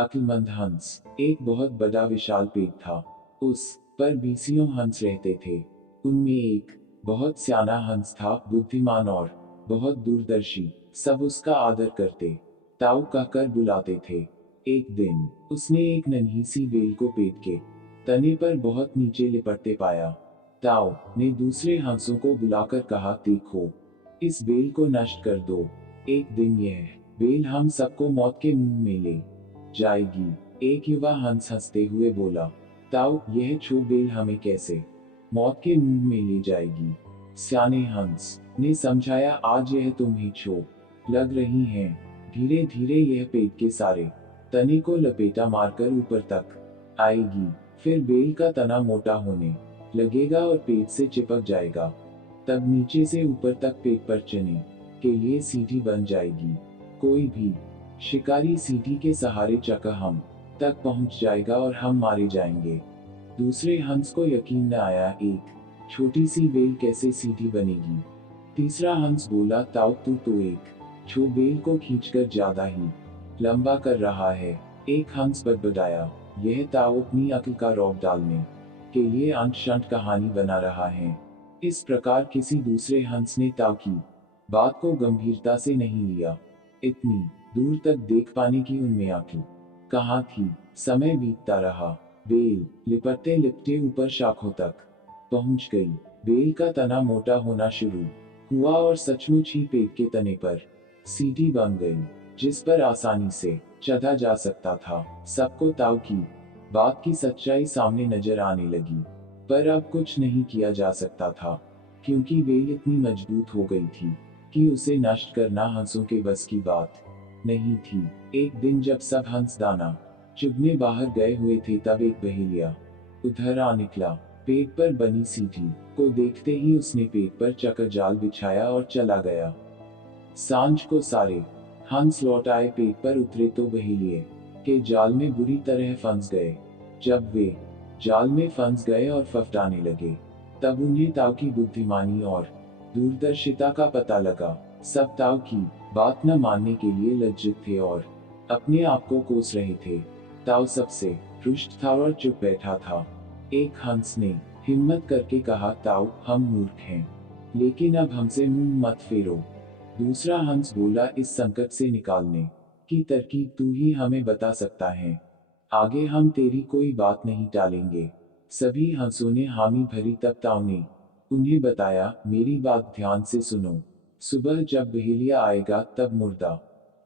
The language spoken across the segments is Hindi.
अक्लमंद हंस। एक बहुत बड़ा विशाल पेड़ था। उस पर बीसियों हंस रहते थे। उनमें एक बहुत सियाना हंस था, बुद्धिमान और बहुत दूरदर्शी। सब उसका आदर करते, ताऊ कहकर बुलाते थे। एक दिन उसने एक नन्ही सी बेल को पेड़ के तने पर बहुत नीचे लिपटते पाया। ताऊ ने दूसरे हंसों को बुलाकर कहा, देखो, इस बेल को नष्ट कर दो। एक दिन यह बेल हम सबको मौत के मुंह में ले जाएगी। एक युवा हंस हंसते हुए बोला, ताऊ, यह छो बेल हमें कैसे मौत के मुंह में ले जाएगी। सियाने हंस ने समझाया, आज यह तुम्हें छो लग रही है, धीरे धीरे यह पेट के सारे तने को लपेटा मारकर ऊपर तक आएगी। फिर बेल का तना मोटा होने लगेगा और पेट से चिपक जाएगा। तब नीचे से ऊपर तक पेट पर चढ़ने के लिए सीढ़ी बन जाएगी। कोई भी शिकारी सीढ़ी के सहारे चकर हम तक पहुंच जाएगा और हम मारे जाएंगे। दूसरे हंस को यकीन न आया, एक छोटी सी बेल कैसे सीढ़ी बनेगी। तीसरा हंस बोला, ताऊ, तू तो एक छो बेल को खींचकर ज्यादा ही लंबा कर रहा है। एक हंस बड़बड़ाया, यह ताऊ अपनी अक्ल का रौब डालने के लिए अंट शंट कहानी बना रहा है। इस प्रकार किसी दूसरे हंस ने ताऊ की बात को गंभीरता से नहीं लिया। इतनी दूर तक देख पाने की उनमें अक्ल कहाँ थी। समय बीतता रहा। बेल लिपटते लिपटते ऊपर शाखों तक पहुंच गई। बेल का तना मोटा होना शुरू हुआ और सचमुच ही पेड़ के तने पर सीढ़ी बन गई, जिस पर आसानी से चढ़ा जा सकता था। सबको ताऊ की बात की सच्चाई सामने नजर आने लगी। पर अब कुछ नहीं किया जा सकता था, क्योंकि बेल इतनी मजबूत हो गई थी कि उसे नष्ट करना हंसों के बस की बात नहीं थी। एक दिन जब सब हंस दाना चुगने बाहर गए हुए थे, तब एक बहेलिया उधर आ निकला। पेड़ पर बनी सीढ़ी को देखते ही उसने पेड़ पर चकर जाल बिछाया और चला गया। सांझ को सारे हंस लौट आए। पेड़ पर उतरे तो बहेलिए के जाल में बुरी तरह फंस गए। जब वे जाल में फंस गए और फफडाने लगे, तब उन्हें ताऊ की बुद्धिमानी और दूरदर्शिता का पता लगा। सब ताऊ की बात न मानने के लिए लज्जित थे और अपने आप को कोस रहे थे। ताऊ सबसे रुष्ट था और चुप बैठा था। एक हंस ने हिम्मत करके कहा, ताऊ, हम मूर्ख हैं, लेकिन अब हमसे मुंह मत फेरो। दूसरा हंस बोला, इस संकट से निकालने की तरकीब तू ही हमें बता सकता है। आगे हम तेरी कोई बात नहीं टालेंगे। सभी हंसों ने हामी भरी। तब ताऊ ने उन्हें बताया, मेरी बात ध्यान से सुनो। सुबह जब बहेलिया आएगा, तब मुर्दा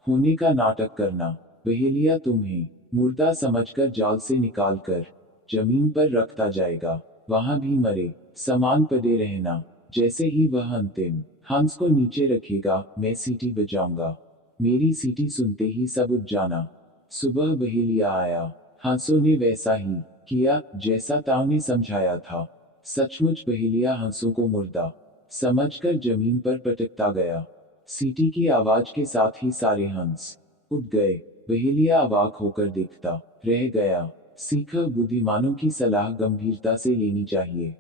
होने का नाटक करना। बहेलिया तुम्हें मुर्दा समझकर जाल से निकालकर जमीन पर रखता जाएगा। वहां भी मरे समान पड़े रहना। जैसे ही वह अंतिम हंस को नीचे रखेगा, मैं सीटी बजाऊंगा। मेरी सीटी सुनते ही सब उठ जाना। सुबह बहेलिया आया। हंसों ने वैसा ही किया जैसा ताऊ ने समझाया था। सचमुच बहेलिया हंसों को मुर्दा समझकर जमीन पर पटकता गया। सीटी की आवाज के साथ ही सारे हंस उठ गए। बहेलिया अवाक होकर देखता रह गया। सीखा, बुद्धिमानों की सलाह गंभीरता से लेनी चाहिए।